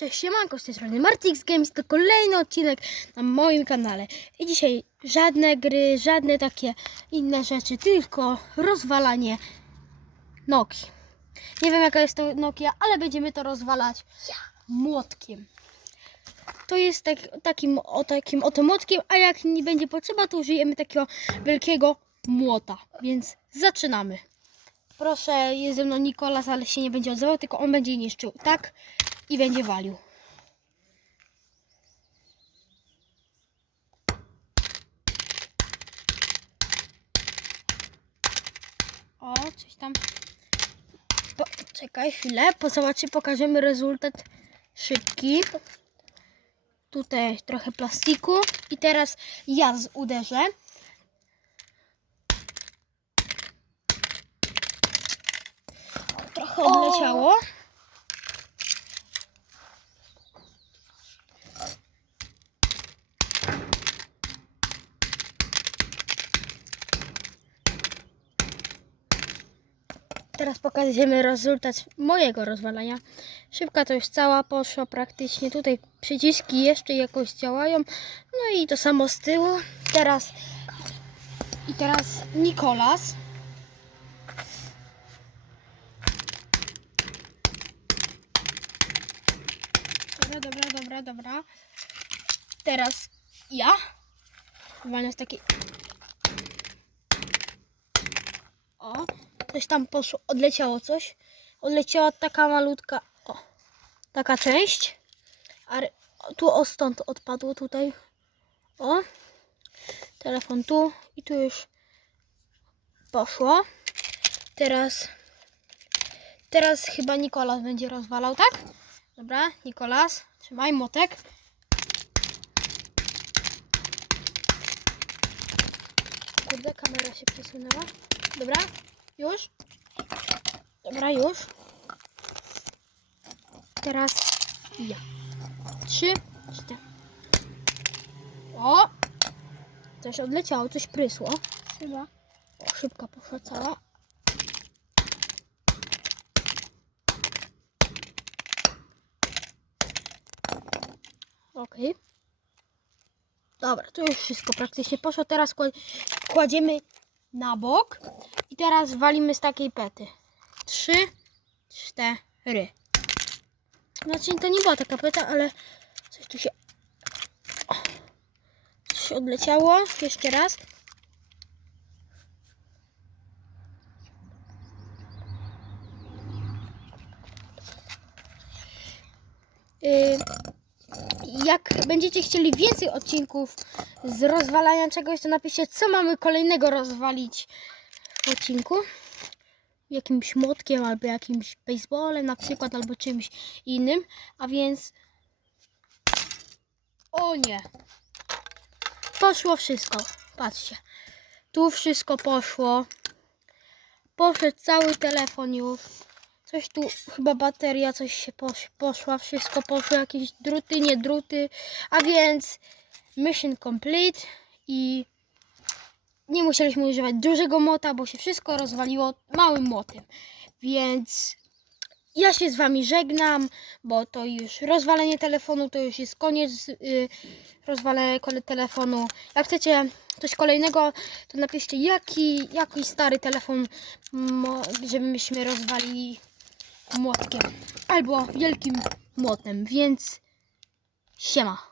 Cześć, siemanko, z tej strony Martix Games, to kolejny odcinek na moim kanale. I dzisiaj żadne gry, żadne takie inne rzeczy, tylko rozwalanie Nokii. Nie wiem jaka jest to Nokia, ale będziemy to rozwalać młotkiem. To jest tak, takim, o, takim oto młotkiem, a jak nie będzie potrzeba, to użyjemy takiego wielkiego młota. Więc zaczynamy. Proszę, jest ze mną Nikolas, ale się nie będzie odzywał, tylko on będzie niszczył, tak? I będzie walił. O, coś tam. Po, czekaj chwilę, po zobaczy, pokażemy rezultat szybki. Tutaj trochę plastiku i teraz ja uderzę. Trochę odleciało. Teraz pokażemy rezultat mojego rozwalania. Szybka to już cała poszła praktycznie. Tutaj przyciski jeszcze jakoś działają. No i to samo z tyłu. Teraz i teraz Nikolas. Dobra, dobra, dobra, dobra. Teraz ja. Walnę z takiej. O, coś tam poszło, odleciało coś. Odleciała taka malutka, o, taka część. A tu o stąd odpadło tutaj. O, telefon tu i tu już poszło. Teraz, teraz chyba Nikolas będzie rozwalał, tak? Dobra, Nikolas, trzymaj motek. Kurde, kamera się przesunęła. Dobra, już. Dobra, już. Teraz ja. Trzy, cztery. O! Coś odleciało, coś prysło. Chyba. Szybka poszła cała. Okej. Dobra, to już wszystko praktycznie poszło. Teraz kła- kładziemy na bok i teraz walimy z takiej pety. Trzy, cztery. Znaczy to nie była taka peta, ale coś tu się... O, Coś odleciało. Jeszcze raz. Yy, jak będziecie chcieli więcej odcinków z rozwalania czegoś, to napiszcie, co mamy kolejnego rozwalić odcinku. Jakimś młotkiem, albo jakimś baseballem na przykład, albo czymś innym. A więc... O nie! Poszło wszystko. Patrzcie. Tu wszystko poszło. Poszedł cały telefon już. Coś tu, chyba bateria, coś się posz, poszła, wszystko poszło, jakieś druty, nie druty. A więc mission complete i nie musieliśmy używać dużego mota, bo się wszystko rozwaliło małym motem. Więc ja się z Wami żegnam, bo to już rozwalenie telefonu, to już jest koniec yy, rozwalenia telefonu. Jak chcecie coś kolejnego, to napiszcie jaki, jaki stary telefon, żebyśmy rozwalili młotkiem albo wielkim młotem, więc siema.